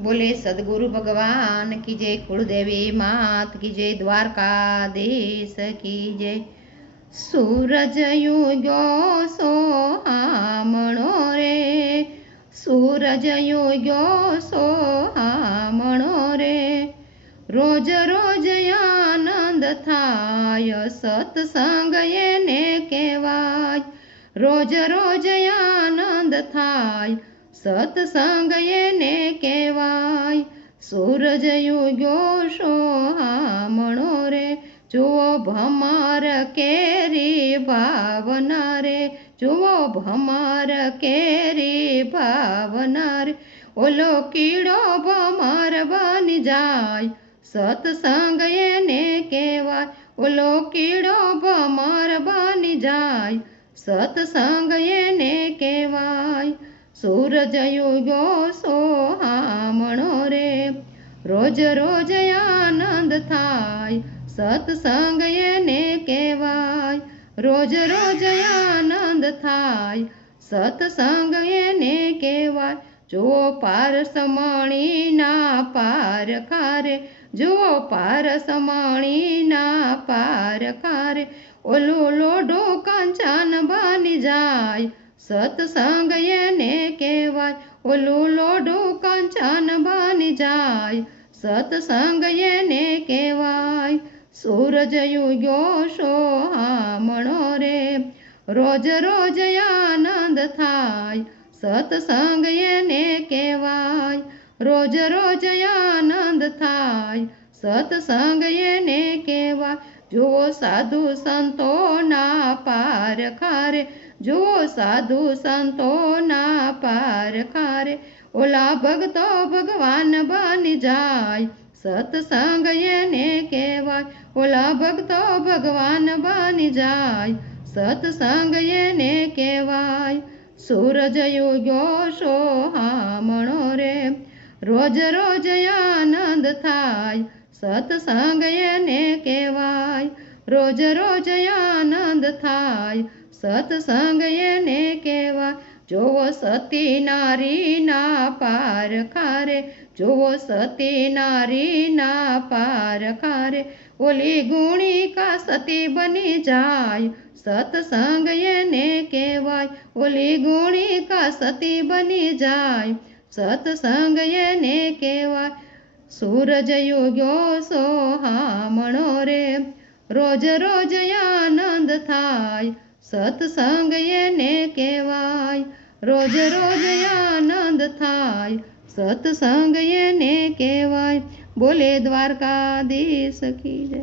બોલે સદગુરુ ભગવાન કી જય કુળદેવી માત કી જય દ્વારકાધીશ કી જય સૂરજ યુગ્યો સોહામણો રે સૂરજ યુગ્યો સોહામણો રે રોજ રોજ આનંદ થાય સત્સંગ એને કહેવાય રોજ રોજ આનંદ થાય સત્સંગ એને કહેવાય સૂરજ યુગ્યો શોહામણો રે, જુઓ ભમાર કેરી ભાવના રે જુઓ ભમાર કેરી ભાવના રે ઓલો કીડો ભમાર બની જાય, સત્સંગ એને કહેવાય. ઓલો કીડો ભમાર બની જાય, સત્સંગ એને સૂરજ યુગ્યો સોહામણો રે. રોજ રોજ આનંદ થાય સત્સંગ એને કહેવાય. રોજ રોજ આનંદ થાય સત્સંગ એને કહેવાય. જુઓ પારસમણીના પાર ખારે, જુઓ પારસમણીના પાર ખારે. ઓલો લોઢો કાંચન બની જાય સત્સંગ એને કહેવાય ઓલું લોડું કાંચન બની જાય સત્સંગ એને કહેવાય સૂરજ યુગ્યો સોહામણો રે રોજ રોજ આનંદ થાય સત્સંગ એને કહેવાય રોજ રોજ આનંદ થાય સત્સંગ એને કહેવાય જુઓ સાધુ સંતોના પાર ખારે, જુઓ સાધુ સંતોના પાર ખારે. ઓલા ભગતો ભગવાન બની જાય, સત્સંગ એને કહેવાય. ઓલા ભક્તો ભગવાન બની જાય, સત્સંગ એને કહેવાય. સૂરજ યુગ્યો સોહામણો રે, રોજ રોજ આનંદ થાય સત્સંગ એને કહેવાય રોજ રોજ આનંદ થાય સત્સંગ એને કહેવાય જોવો સતી નારીના પાર ખારે જોવો સતી નારીના પાર ખારે ઓલી ગુણિકા સતી બની જાય સત્સંગ એને કહેવાય ઓલી ગુણિકા સતી બની જાય સત્સંગ એને કહેવાય સૂરજ યુગ્યો સોહામણો રે રોજ રોજ આનંદ થાય સત્સંગ એને કહેવાય રોજ રોજ આનંદ થાય સત્સંગ એને કહેવાય બોલે દ્વારકાધીશ કી જય